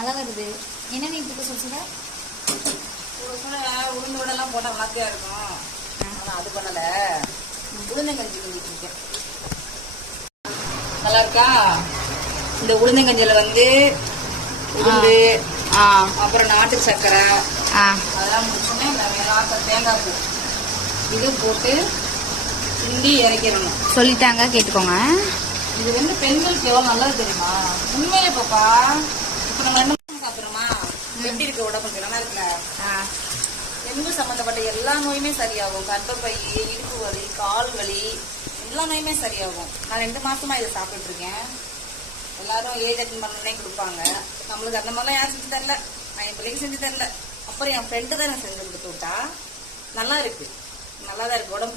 மழை வருது. என்ன நீ இப்ப சொல்ற? உளுந்து விடலாம் போட்டா வாக்கையா இருக்கும். ஆனா அது பண்ணல. உளுந்தங்கஞ்சி கிண்டிட்டு இருக்கேன். நல்லா இருக்கா? இந்த உளுந்தங்கஞ்சில வந்து உளுந்து, அப்புறம் நாட்டு சர்க்கரை அதெல்லாம் முடிச்சோன்னே தேங்காய் பூ இது போட்டு கிண்டி இறக்கிடணும். சொல்லிட்டாங்க, கேட்டுக்கோங்க. இது வந்து பெண்களுக்கு எவ்வளவு நல்லது தெரியுமா? உண்மையிலே பாப்பா, இப்ப நம்ம 2 மாசம் சாப்பிடுறோமா, எப்படி இருக்கு உடம்புக்கு? நல்லா இருக்குல்ல? பெண்கள் சம்பந்தப்பட்ட எல்லா நோயுமே சரியாகும். கர்ப்பப்பை, இடுப்பு வலி, கால் வலி, எல்லா நோயுமே சரியாகும். நான் 2 மாசமா இதை சாப்பிட்டு இருக்கேன். எல்லாரும் ஏஜ் அட்டன் பண்ணே கொடுப்பாங்க. நம்மளுக்கு அந்த மாதிரிலாம் யாரும் செஞ்சு தரல. நான் என் பிள்ளைக்கு செஞ்சு தரல. அப்புறம் என் ஃப்ரெண்டு தான் எனக்கு செஞ்சு கொடுத்து விட்டா. நல்லா இருக்கு, நல்லாதான் இருக்கு. உடம்பு